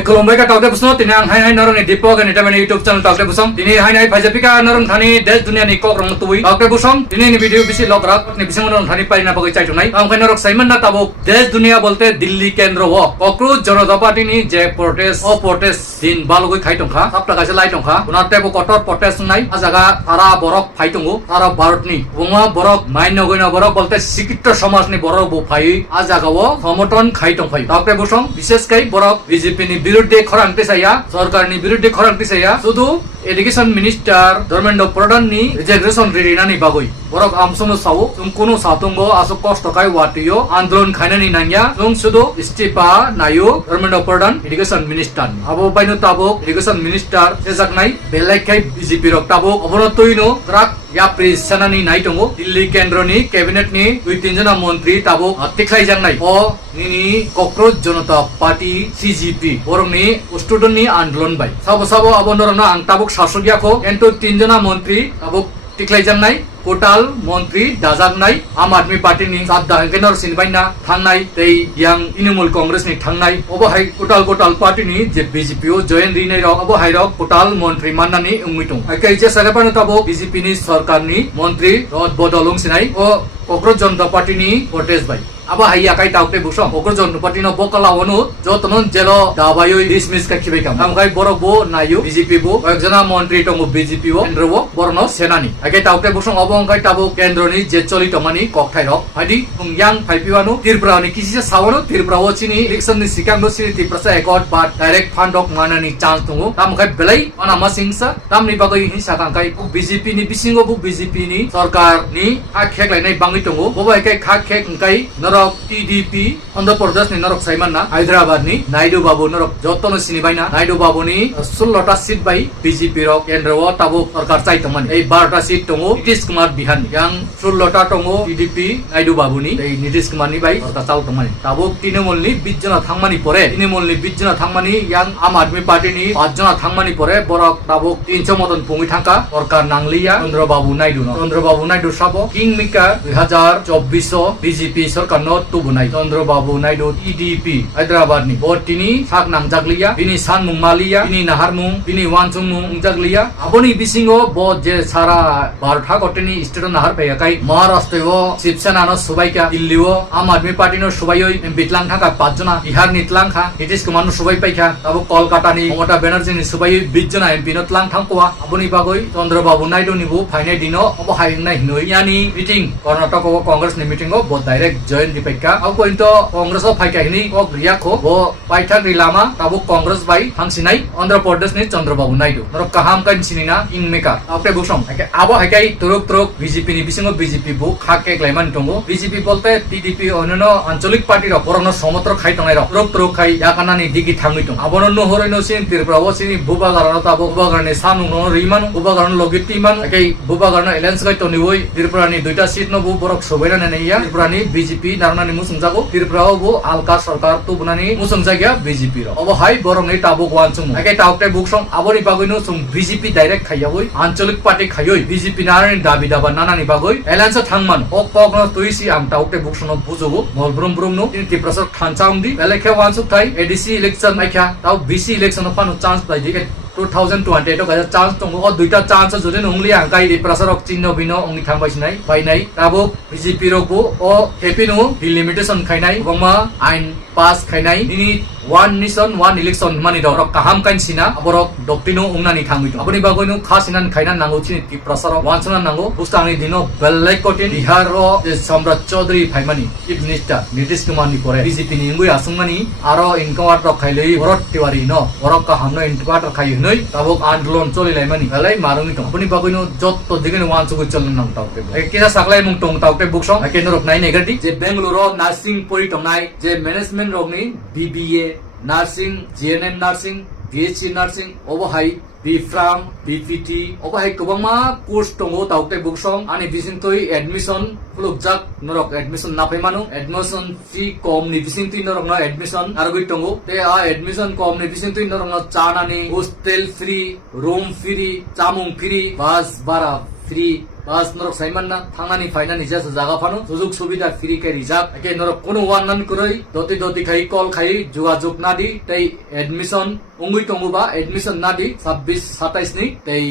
Kolombai ka tawte busno tinang hai narong ni Dipok ni tamani YouTube channel tawte busong tini hai nai bhajapi ka narong thani desh dunia ni kok rong tui tawte busong tini ni video bisi lokrak ni bising narong thani pai na bagai chai tunai am khai narok saiman na tabuk desh dunia bolte Delhi kendro wo Cockroach Janata Party ni je protest din balogoi khai tongkha sapta kaise lai tongkha unate bo kotor protest nai ajaga tara borok phai tongo tara bharot ni bunga borok main nogoi na borok bolte sikitto samaj ni borok bo phai ajaga wo সমর্থন খাই টংফাই তাকে বসং বিশেষ kai borok BJP ni বিরুদ্ধে খরাংতে চাইয়া সরকার ni বিরুদ্ধে খরাংতে চাইয়া শুধু education minister Dharmendra প্রধান ni রিজার্ভেশন রিনানি বাগই borok আমসনো সাও जों কোনো সাতঙ্গো আসো কষ্ট কাই ওয়াটিও আন্দোলন খাইনানি নাইয়া जों শুধু ইস্তিফা নাইও ধর্মেন্দ্র প্রধান এডুকেশন মিনিস্টার আবো বাইনো তাবো এডুকেশন মিনিস্টার এজাকনাই বেলাইখাই BJP রক তাবো অবনতইনো রাক या प्रेसनानि नाइटंगो दिल्ली केंद्रनि कैबिनेटनि 2-3 जना मन्त्री ताबो तिख्लाइ जांनाय अ निनि कक्रोच जनता पार्टी CGP बरंनि स्टुडेन्टनि आन्दोलन बाय साबो अबनरना आं ताबुक शासकियाखौ एन्टु 3 जना मन्त्री ताबुक तिख्लाइ जांनाय कोटाल मन्त्री दाजागनाय आम आदमी पार्टी नि सादा हेंकेनर सिनबायना थांनाय तै यां तृणमूल कांग्रेस नि थांनाय अबहाय कोटाल पार्टी नि जे BJP ओ जयन रिनै रक अबहाय रक कोटाल मन्त्री माननानि उंमिटं आकै जे सागापानो ताबो BJP नि सरकार नि मन्त्री रद बदलुं सिनाय ओ कक्रोच जनता पार्टी नि प्रोटेस्ट बाय aba haya kai taukte busong Cockroach Janata Party no bokala wonu jotonon jelo dabayo dismiss ka khibekam amkai borok bo nayu BJP bo ekjona mantri tongo BJP bo kendro bo borno senani akai taukte busong obo amkai tabo kendro ni je cholito mani kokthai rok hadi pungyang phaipiwanu Tripura ni kisi sawano Tripura wo chini election ni sikam no siri Tripura accord but direct fund ok manani chance tongo tamkai belai ona masingsa tamni bagai hinsa kangkai BJP ni bisingo bu BJP ni sarkar ni akhek lainai bangi tongo bobo akai khak kai TDP Andhra Pradesh ni narok saiman na Hyderabad ni Naidu Babu narok jotono sinibai na Naidu Babu ni 16 seat bai BJP rok kendro wo tabo sarkar chai tamani ei 12 seat tongo Nitish Kumar Bihan yang 16 tongo TDP Naidu Babu ni ei Nitish Kumar ni bai sarkar chau tamani tabo Trinamool ni 20 jona thangmani pore Trinamool ni 20 jona thangmani yang Aam Aadmi Party ni 5 jona thangmani pore borok tabo 300 moton pungi thangka sarkar nanglia Chandrababu Naidu sabo Kingmaker 2024 BJP sarkar no tubunai Chandrababu Naidu TDP Hyderabad ni botini sak nang jaglia bini sanmung malia bini naharmung bini wansungmung jaglia aboni bisingo bo je sara bartha goteni state nahar pe kai Maharashtra o Shivsena no subaika Delhi o Aam Aadmi Party no subayoi bitlang thaka 5 jona Bihar ni tlang kha Nitish Kumar no subai paikha abo Kolkata ni Mamata Banerjee ni subai 20 jona MP no tlang thangkoa aboni bagoi Chandrababu Naidu ni bu phainai dino abo hainai hinoi yani meeting Karnataka o Congress ni meeting o bo direct join dipeka au kointo Congress o phaika hini o griya kho bo paithak rilama tabu Congress bai thangsinai Andhra Pradesh ni Chandrababu Naidu noro kaham kan sinina Kingmaker apte busong abo hakai turuk BJP ni bisingo BJP bu khake klaiman tongo BJP bolte TDP onno ancholik party ro porono somotro khai tongai ro turuk khai yakana ni digi thangmi tong abono no horoino sin Tripura o sini buba garano tabo buba garane sanu no riman buba garano logiti man hakai buba garano alliance kai toni oi Tripura ni duita seat no bu borok sobaina nenia Tripura ni BJP narna ni musungjago Tripura o bu alka sarkar tu bunani musungjagia BJP ro obo hai borong ni tabo wansung hakai taukte buksong aboni bagoino sung BJP direct khayagoi ancholik party khayoi BJP narani dabi daba nanani bagoi alliance thangman ok pokno tuisi am taukte buksono bujogo molbrum no Tripura sar khanchaungdi belekhe wansuk thai ADC election aikha tau BC election of no chance pai dik 2028 ka chance tongo o duita chance jore nongli angkai Tripura rok chinno bino ongi thangbai sinai painai tabo BJP rok bo o happy no delimitation khainai goma ain pass khainai ini one nation one election mani rok kaham kain sina aborok doctrino ungnani thangui aboni bagoinu khasinan khainan nango chini Tripura rok wansana nango bustangni dino belai kotin Bihar ro je Samrat Chaudhary phaimani chief minister Nitish Kumar ni pore BJP ni ingui asungmani aro incomer rok khailei Bharat Tiwari no borok ka hamno incomer khai noi tabok andolon choli laimani belai marungi tong aboni bagoinu jotto digani wansugui cholon nang taukte kisa saklai mung tong taukte buksong akenrok nai negati je Bangalore nursing pori tongnai je management rok ni BBA nursing GNM nursing PhD nursing obo hai BPharm BPT obo hai kobangma course tongo taukte buksong ani bisintoi admission fulukjak norok admission na paimanu admission fee kom ni bisintoi norok na admission argoi tongo te a admission kom ni bisintoi norok na chanani hostel free room free chamung free bus bara free বাস নরক সাইমান না থানানি ফাইনানি জাস জায়গা Fanon সুযোগ সুবিধা free কে reserve একে নরক কোনো one নান করই দতি দতি খাই call খাই যোগাযোগ না দি তাই এডমিশন উঙ্গুই টঙ্গুবা এডমিশন না দি 26-27 ni তাই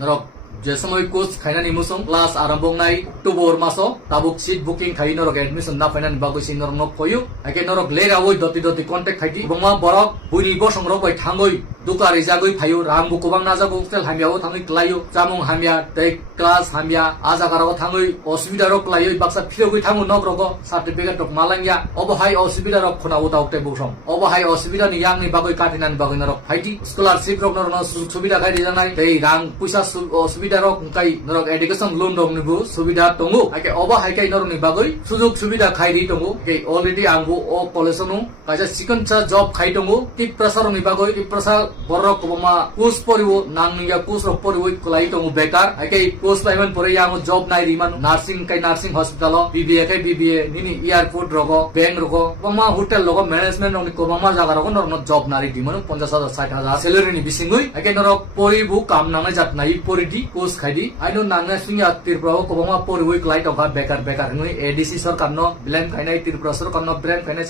নরক যে সময় কোর্স খাইনানি মুসং ক্লাস আরম্ভ নাই অক্টোবর মাসো তাবুক সিট বুকিং খাই নরক এডমিশন না ফাইনানি বাগৈ সিন নরক নক কয়ু একে নরক লেরা ওই দতি দতি কন্টাক্ট খাইটি বংমা বরক বুইনি বসংরক বাই থাঙ্গই দুকারি জাগৈ ফায়ু রামবু কোবাং নাজাগো তেল হামিয়াও থাঙ্গই ক্লাইও জামং হামিয়া তাই ক্লাস হামিয়া আজাগারাও থাঙ্গই অসুবিধা রক ক্লাইও বাক্সা ফিরগৈ থাঙ্গু নক রগ সার্টিফিকেট রক মালাংয়া অবহাই অসুবিধা রক খনাও তাওতে বুসং অবহাই অসুবিধা নি ইয়াংনি বাগৈ কাটিনান বাগৈ নরক ফাইটি স্কলারশিপ রক নরক সুবিধা খাই জানাই তাই রাং পয়সা অসুবিধা rock kai norok education loan dong nibu subida tongu ake oba hai kai norok ni bagoi sujog subida khai ri tongu ke already angbu o college nu kaisa sikon cha job khai tongu ki pressure ni bagoi ki pressure borok kobama kus poribo nangniya kus rok poribo klai tongu bekar ake post payment pore yangu job nai riman nursing hospital BBA kai BBA nini airport rogo bank rogo kobama hotel logo management ni kobama jaga rogo norok job nari dimanu 50,000 60,000 salary ni bisingui ake norok poribu kam nangai jat nai poridi post khai আইনো নাংনা সিংয়া ত্রিপুরা কবমা পরিবই ক্লাই টকা বেকার বেকার নই এডিসি সরকার ন ব্লেম খাইনাই ত্রিপুরা সরকার ন ব্লেম খাইনাই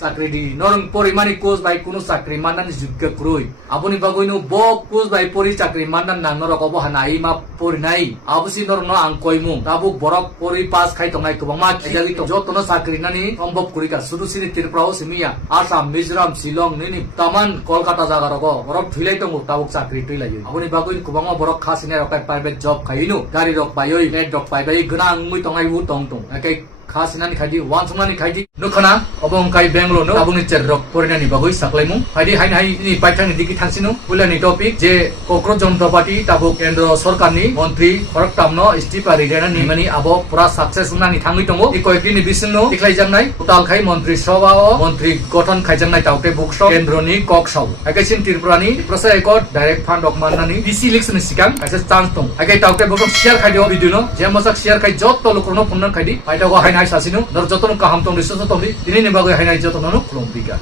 চাকরি দি নরং পরিমানি কোজ বাই কোনো চাকরি মাননানি যোগ্য ক্রই আপনি বাগইনো ব কোজ বাই পরি চাকরি মাননান নাং নরক অবহানাই মা পরিনাই আবসি নর ন আং কইমু তাবুক বরক পরি পাস খাই টংনাই কবমা এজালি তো যতন চাকরি নানি সম্ভব করিকা শুধু সিনি ত্রিপুরাও সিমিয়া আসাম মিজোরাম শিলং নিনি তামান কলকাতা জায়গা রগ বরক থিলাই টং তাবুক চাকরি টইলাই আপনি বাগইন কবমা বরক খাসিনে রকাই private job kainu gari rok payoi net rok pai bai gnang mui tongai wu tong tong akai খাসিনানি খাইদি ওয়ান সংনানি খাইদি নখনা অবং কাই বেঙ্গলো নো আবুনি চের রক পরিনানি বাগৈ সাকলাইমু ফাইদি হাইন হাই নি পাইথানি দিকি থানসিনো বুলানি টপিক যে কক্রোচ জনতা পার্টি তাবো কেন্দ্র সরকারনি মন্ত্রী খরকটামনো ইস্তিফা রিরেনা নিমানি আবো পুরা সাকসেস নানি থাঙ্গি টঙ্গো ই কয়েকদিনি বিসিনো ইখলাই জামনাই উতাল খাই মন্ত্রী সভা ও মন্ত্রী গঠন খাইজামনাই তাওতে বুকস কেন্দ্রনি ককসাও আইকাইসিন ত্রিপুরানি প্রসা একট ডাইরেক্ট ফান্ড অক মাননানি ডিসি ইলেকশন সিকাম আইসা চান্স টং আইকাই তাওতে বুকস শেয়ার খাইদিও ভিডিও যে মসাক শেয়ার খাই যত লোকনো ফোন খাইদি ফাইটাগো হাইন হাই সাসিনো দর যতন কাহাম তং রিসোর্স তং দিনি নি বাগৈ হাইনাই যতন নো খুলম বিকা